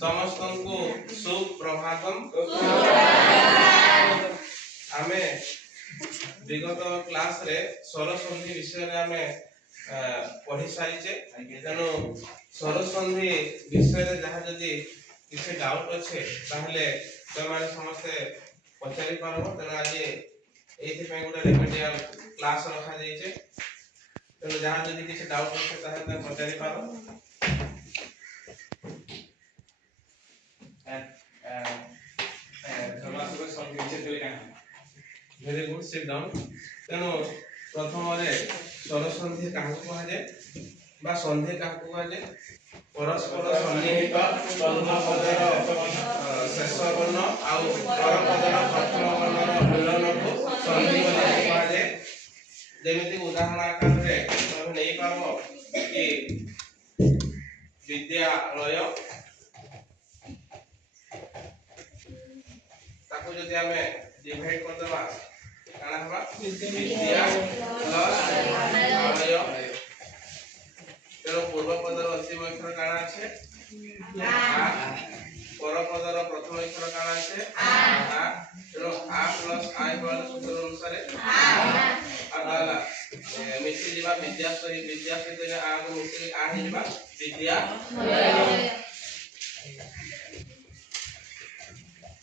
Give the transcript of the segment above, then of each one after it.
समस्त को सुप्रभातम। आमे विगत क्लास रे स्वर संधि विषय रे आमे पढ़ी सारिचे। तेणु स्वर संधि विषय रे जहाँ जदि किसी डाउट अच्छे ताहले तमारे समस्ते पचारि पारबो। तेणु आज एथि पे गोटे रेमेडियल क्लास रखा जाइछे। तेणु जहाँ जदि किसी डाउट अच्छे ताहले पचारि पारो। Very good, sit down. तेणु प्रथम स्वर संधि क्या कह जाए बा संधि क्या कह जाए परस्पर सन्निहित पूर्व पदर शेष वर्ण आउ पर पदर प्रथम वर्णर मिलन को संधि बोली कह जाए। जेमिति उदाहरण आकार रे तमे नै पाबो कि विद्यालय ताको जदि हमें डिवाइड कर देबा काना हबा विद्या प्लस आलय। तेणु पूर्व पदर अंतिम अक्षर काना আছে आ, पर पदर प्रथम अक्षर काना আছে आ। तेणु आ प्लस आई वाला सूत्र अनुसार आ गाला मिसी जीवा विद्या सहित आ को मिसी आ ही जीवा विद्या।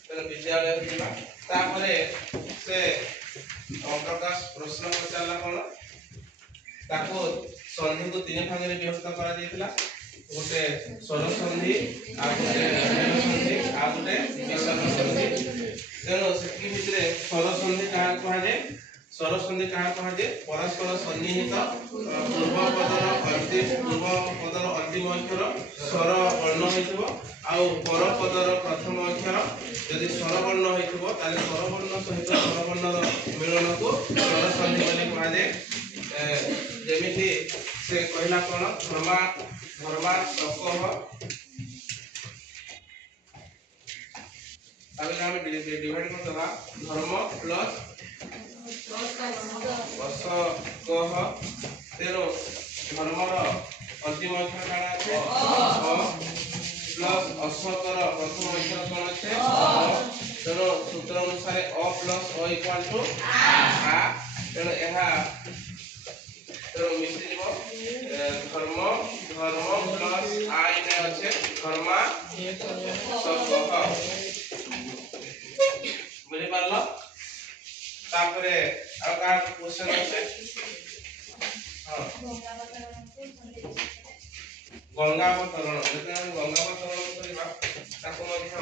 तेणु विद्यालय जीवा तापरे से प्रकाश प्रश्न पचारला कोन ताको संधि को तीन भाग में विभक्त करा जायतिला। गोटे स्वर संधि आ गोटे मिलन संधि आ गोटे विसर्ग संधि। तेणु सेठी भितरे स्वर संधि कहा कहा जाय स्वर संधि कहा कहा जाय परस्पर सन्निहित पूर्व पदर अंतिम अक्षर स्वर वर्ण होइथिबो आउ पर पदर प्रथम अक्षर यदि स्वर वर्ण होइथिबो ताले स्वर वर्ण सहित स्वर वर्णर मिलन को स्वर संधि बोली कहा जाय। जेमिति से कहला कोन धर्मा सकह अबे हम डिवाइड कर दबा धर्म प्लस असकह। तेरो धर्मर अंतिम अक्षर काना আছে अ प्लस असकर प्रथम अक्षर कोन আছে अ। तेरो सूत्र अनुसार अ प्लस अ इक्वल टू आ। तेरो एहा तेरो मिसी जीवो धर्म प्लस आई ने আছে धर्मा सकह। बुझि पारलो। तापरे आ का क्वेश्चन আছে हां गंगावतरण। जते हम गंगावतरण करिबा ताको मध्य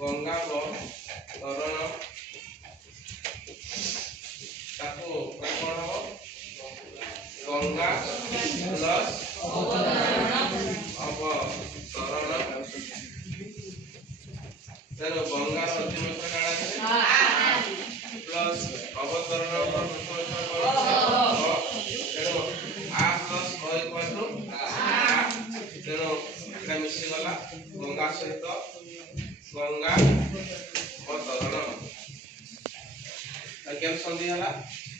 गंगावतरण ताको कोन हो गंगा प्लस अवतरण। तेरो गंगा अंतिम अक्षर काना আছে प्लस अवतरण प्रथम अक्षर कोन আছে अ। तेरो आ प्लस अ इक्वल टू आ। तेरो एटा मिसी गला गंगा सहित गंगा अवतरण। केम संधि हला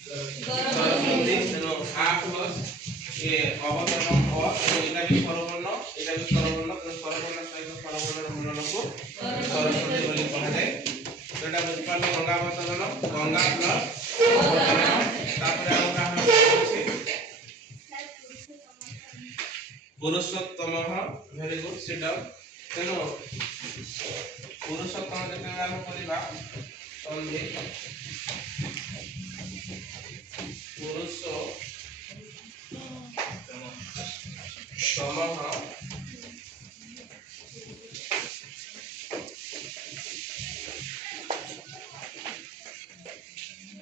स्वर संधि। तेरो आ प्लस ये अवतरण अ एटा भी स्वर वर्ण एटा भी स्वर वर्ण तो स्वर वर्ण सहित स्वर वर्णर मिलन को स्वर संधि बोली कहा जाय। एटा बुझ पालो गंगा अवतरण गंगा प्लस अवतरण। तापर हम का अछि Purushottam. Very good, sit down. तेनो पुरुषोत्तम जते हम करिबा संधि पुरुषोत्तम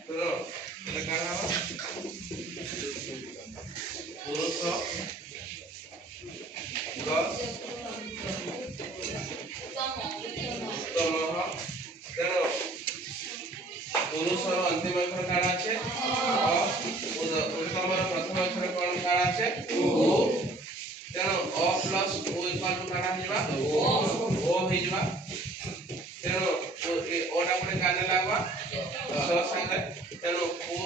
तो এটা কার হবে পুরুষ প্লাস উত্তম। তেনো পুরুষর अंतिम अक्षर কার আছে অ। উত্তমর প্রথম অক্ষর কোন কার আছে উ। তেনো অ প্লাস ও ইকুয়াল টু কার হইবা ও হইবা। তেনো ওটা পরে কানে লাগবা স संगे तेणु ओ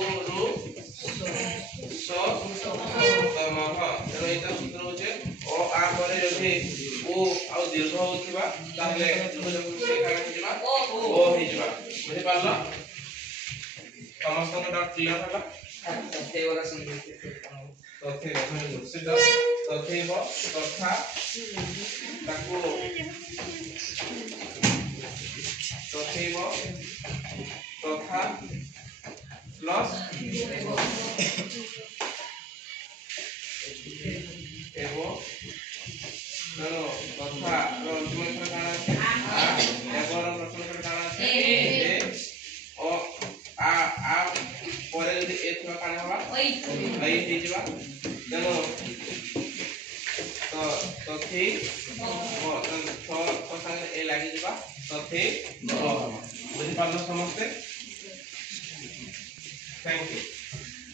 ताहले से काना हिजबा ओ हिजबा बुझि पारलो समस्त को डाउट क्लियर होला तथे वाला समझते तथे गठन गुड तथे हो तथा ताको तथे हो तथा प्लस एवो चलो तथा अंतिम अक्षर काना আছে एवोर प्रथम अक्षर काना আছে ए ओ आ परे যদি ए थवा काना हवा ओई हे जिबा चलो तो तथि ओ तो संगे ए लागि जिबा तथि बुझि पारलो समस्ते थैंक यू।